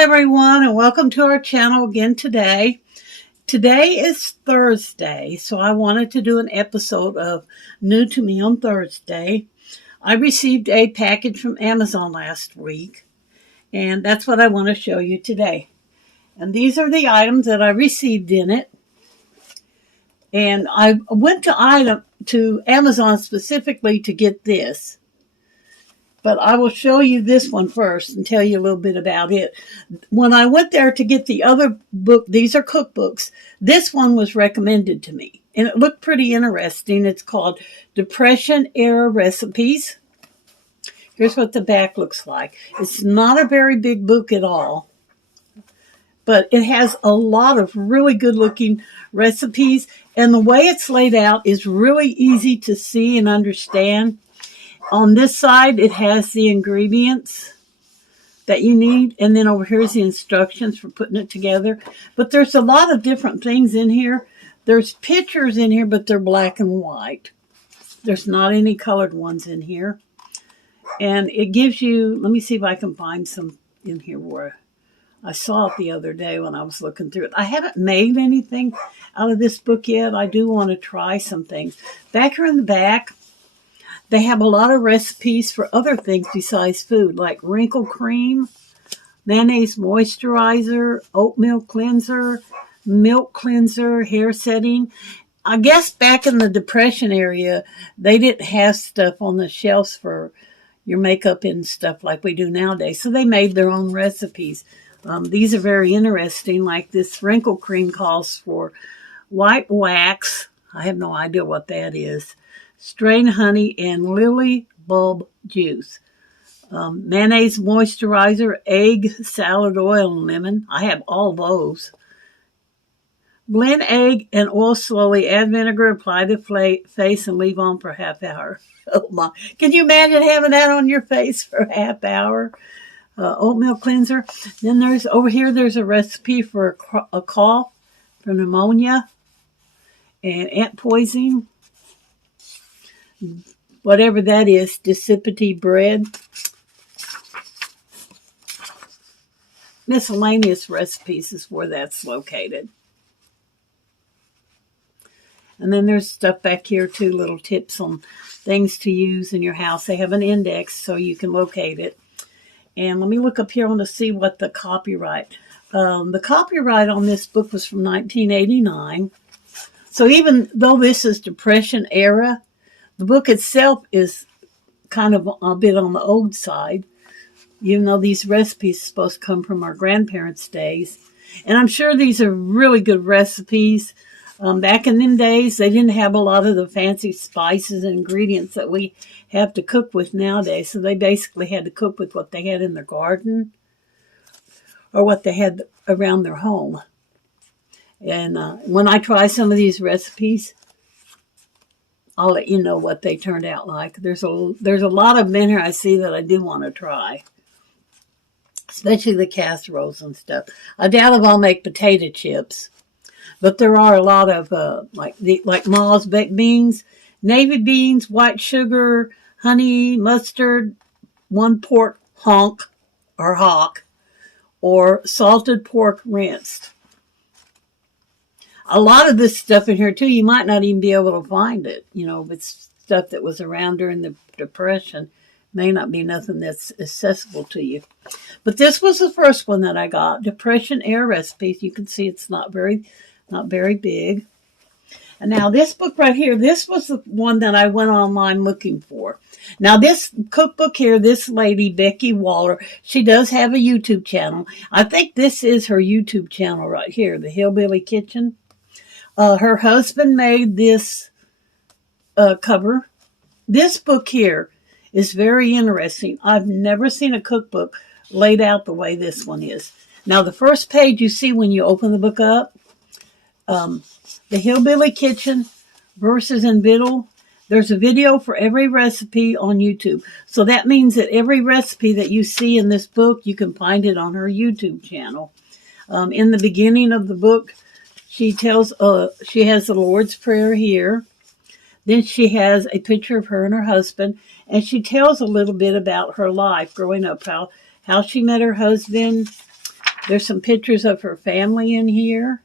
everyone, and welcome to our channel again today. Today is Thursday, so I wanted to do an episode of New to Me on Thursday. I received a package from Amazon last week, and that's what I want to show you today. And these are the items that I received in it. And I went to Amazon specifically to get this. But I will show you this one first and tell you a little bit about it. When I went there to get the other book, these are cookbooks, this one was recommended to me. And it looked pretty interesting. It's called Depression Era Recipes. Here's what the back looks like. It's not a very big book at all, but it has a lot of really good looking recipes. And the way it's laid out is really easy to see and understand. On this side, it has the ingredients that you need. And then over here is the instructions for putting it together. But there's a lot of different things in here. There's pictures in here, but they're black and white. There's not any colored ones in here. And it gives you, let me see if I can find some in here where I saw it the other day when I was looking through it. I haven't made anything out of this book yet. I do want to try some things. Back here in the back, they have a lot of recipes for other things besides food, like wrinkle cream, mayonnaise moisturizer, oatmeal cleanser, milk cleanser, hair setting. I guess back in the Depression area, they didn't have stuff on the shelves for your makeup and stuff like we do nowadays. So they made their own recipes. These are very interesting. Like this wrinkle cream calls for white wax. I have no idea what that is. Strained honey and lily bulb juice. Mayonnaise moisturizer, egg, salad oil, and lemon. I have all those. Blend egg and oil slowly. Add vinegar, apply to face, and leave on for a half hour. Oh my. Can you imagine having that on your face for a half hour? Oatmeal cleanser. Then there's a recipe for a cough, for pneumonia, and ant poisoning. Whatever that is, dissipity bread. Miscellaneous recipes is where that's located. And then there's stuff back here too, little tips on things to use in your house. They have an index so you can locate it. And let me look up here. I want to see what the copyright. The copyright on this book was from 1989. So even though this is Depression era, the book itself is kind of a bit on the old side, even though these recipes are supposed to come from our grandparents' days. And I'm sure these are really good recipes. Back in them days, they didn't have a lot of the fancy spices and ingredients that we have to cook with nowadays. So they basically had to cook with what they had in their garden or what they had around their home. And when I try some of these recipes, I'll let you know what they turned out like. There's a lot of them in here I see that I do want to try, especially the casseroles and stuff. I doubt if I'll make potato chips, but there are a lot of like Ma's baked beans, navy beans, white sugar, honey, mustard, one pork honk or hock, or salted pork rinsed. A lot of this stuff in here, too, you might not even be able to find it. You know, if it's stuff that was around during the Depression, may not be nothing that's accessible to you. But this was the first one that I got, Depression Era Recipes. You can see it's not very big. And now this book right here, this was the one that I went online looking for. Now this cookbook here, this lady, Becky Waller, she does have a YouTube channel. I think this is her YouTube channel right here, The Hillbilly Kitchen. Her husband made this cover. This book here is very interesting. I've never seen a cookbook laid out the way this one is. Now, the first page you see when you open the book up, The Hillbilly Kitchen, Verses and Victual. There's a video for every recipe on YouTube. So that means that every recipe that you see in this book, you can find it on her YouTube channel. In the beginning of the book, she has the Lord's Prayer here. Then she has a picture of her and her husband, and she tells a little bit about her life growing up, how she met her husband, There's some pictures of her family in here.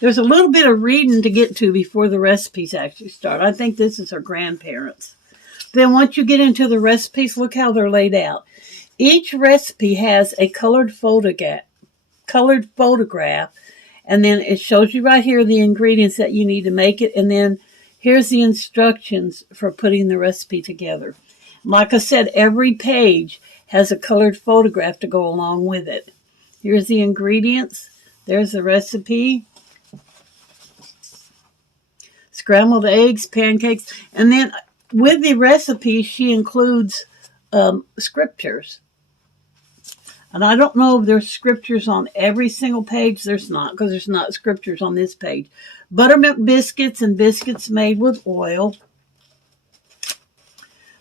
There's a little bit of reading to get to before the recipes actually start. I think this is her grandparents. Then once you get into the recipes, look how they're laid out. Each recipe has a colored photograph, and then it shows you right here the ingredients that you need to make it, and then here's the instructions for putting the recipe together. Like I said, every page has a colored photograph to go along with it. Here's the ingredients. There's the recipe. Scrambled eggs, pancakes, and then with the recipe, she includes scriptures. And I don't know if there's scriptures on every single page. There's not, because there's not scriptures on this page. Buttermilk biscuits and biscuits made with oil.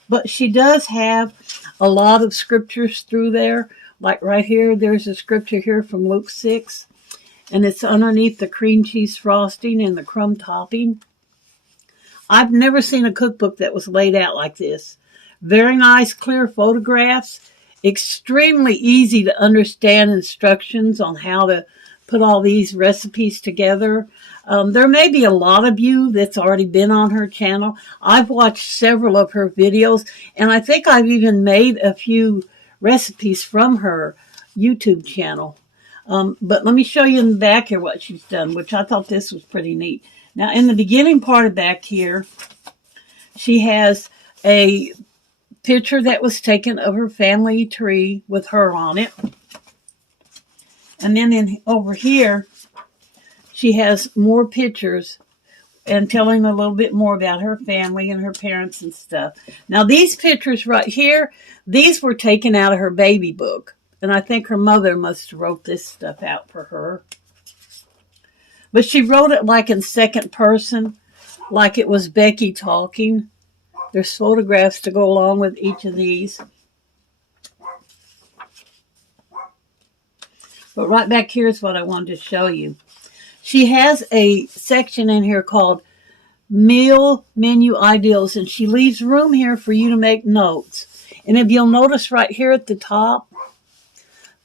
But she does have a lot of scriptures through there. Like right here, there's a scripture here from Luke 6. And it's underneath the cream cheese frosting and the crumb topping. I've never seen a cookbook that was laid out like this. Very nice, clear photographs. Extremely easy to understand instructions on how to put all these recipes together. There may be a lot of you that's already been on her channel. I've watched several of her videos, and I think I've even made a few recipes from her YouTube channel. But let me show you in the back here what she's done, which I thought this was pretty neat. Now, in the beginning part of back here, she has a picture that was taken of her family tree with her on it. And then over here, she has more pictures and telling a little bit more about her family and her parents and stuff. Now, these pictures right here, these were taken out of her baby book. And I think her mother must have wrote this stuff out for her. But she wrote it like in second person, like it was Becky talking. There's photographs to go along with each of these. But right back here is what I wanted to show you. She has a section in here called Meal Menu Ideals, and she leaves room here for you to make notes. And if you'll notice right here at the top,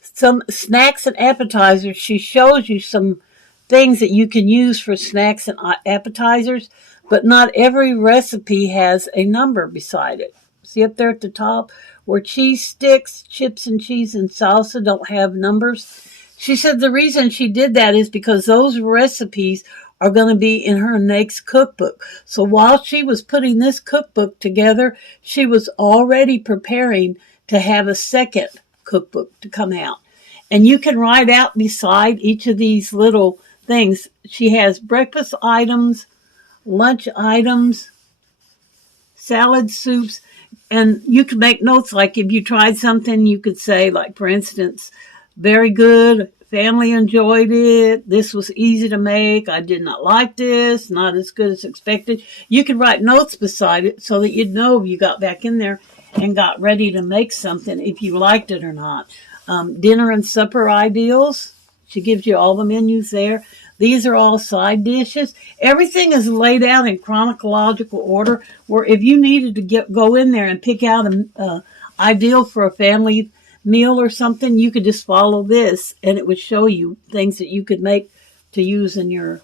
some snacks and appetizers, she shows you some things that you can use for snacks and appetizers, but not every recipe has a number beside it. See up there at the top where cheese sticks, chips and cheese and salsa don't have numbers? She said the reason she did that is because those recipes are going to be in her next cookbook. So while she was putting this cookbook together, she was already preparing to have a second cookbook to come out. And you can write out beside each of these little things. She has breakfast items, lunch items, salad soups, and you can make notes. Like if you tried something, you could say, like, for instance, very good, family enjoyed it, this was easy to make, I did not like this, not as good as expected. You could write notes beside it so that you'd know if you got back in there and got ready to make something, if you liked it or not. Dinner and supper ideals. She gives you all the menus there. These are all side dishes. Everything is laid out in chronological order, where if you needed to go in there and pick out an ideal for a family meal or something, you could just follow this, and it would show you things that you could make to use in your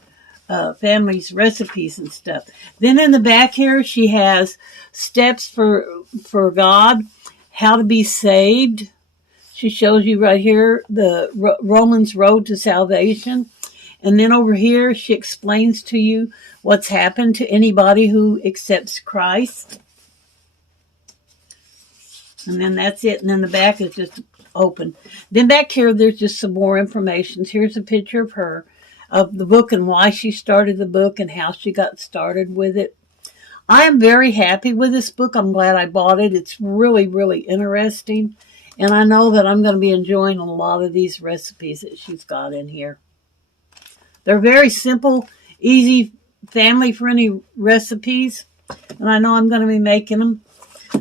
family's recipes and stuff. Then in the back here, she has steps for God, how to be saved. She shows you right here the Romans road to salvation. And then over here, she explains to you what's happened to anybody who accepts Christ. And then that's it. And then the back is just open. Then back here, there's just some more information. Here's a picture of her, of the book and why she started the book and how she got started with it. I am very happy with this book. I'm glad I bought it. It's really, really interesting. And I know that I'm going to be enjoying a lot of these recipes that she's got in here. They're very simple, easy, family-friendly recipes. And I know I'm going to be making them.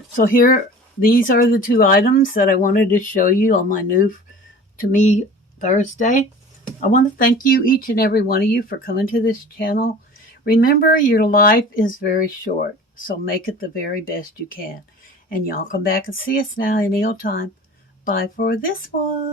So here, these are the two items that I wanted to show you on my new To Me Thursday. I want to thank you, each and every one of you, for coming to this channel. Remember, your life is very short, so make it the very best you can. And y'all come back and see us now any old time. Bye for this one.